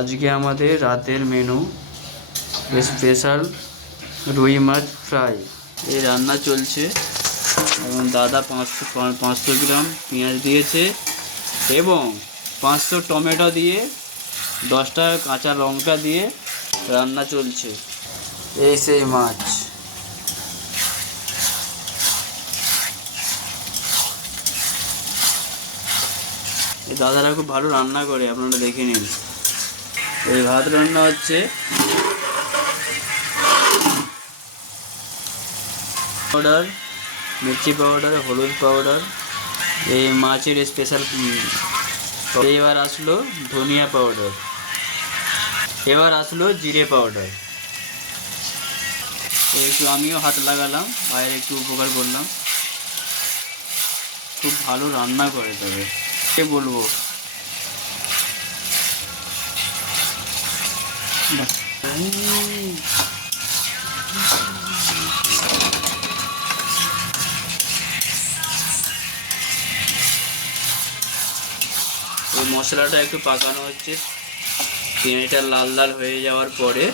আজকে আমাদের রাতের মেনু স্পেশাল রুই মাছ ফ্রাই। এই রান্না চলছে এবং দাদা 500 গ্রাম পেঁয়াজ দিয়েছে এবং 500 টমেটো দিয়ে 10টা কাঁচা লঙ্কা দিয়ে রান্না চলছে। এই সেই মাছ। এই দাদারা খুব ভালো রান্না করে, আপনারা দেখে নিন। এই ভাত রান্না হচ্ছে, পাউডার, মির্চি পাউডার, হলুদ পাউডার, এই মাছের স্পেশাল। এবার আসলো ধনিয়া পাউডার, এবার আসলো জিরে পাউডার। একটু আমিও হাত লাগালাম, বাইরে একটু উপকার করলাম। খুব ভালো রান্না করে, তবে কে বলবো। ওই মশলাটা একটু পাকানো হচ্ছে, পেঁয়াজটা লাল লাল হয়ে যাওয়ার পরে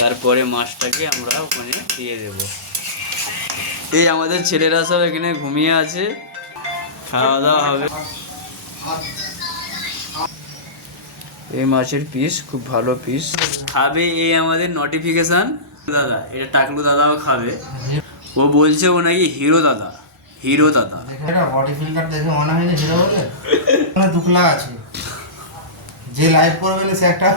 তারপরে মাছটাকে আমরা ওখানে দিয়ে দেব। এই আমাদের ছেলেরা সব এখানে ঘুমিয়ে আছে, খাওয়া দাওয়া হবে। এই মাছের পিস খুব ভালো পিস খাবে। এই আমাদের নোটিফিকেশন দাদা, এটা টাকলু দাদাও খাবে। ও বলছে ও নাকি হিরো দাদা, হিরো দাদা। বডি ফিল্টার দেখে মনে হয় না হিরো বলে, দুখলা আছে যে লাইভ করবে না সে একটা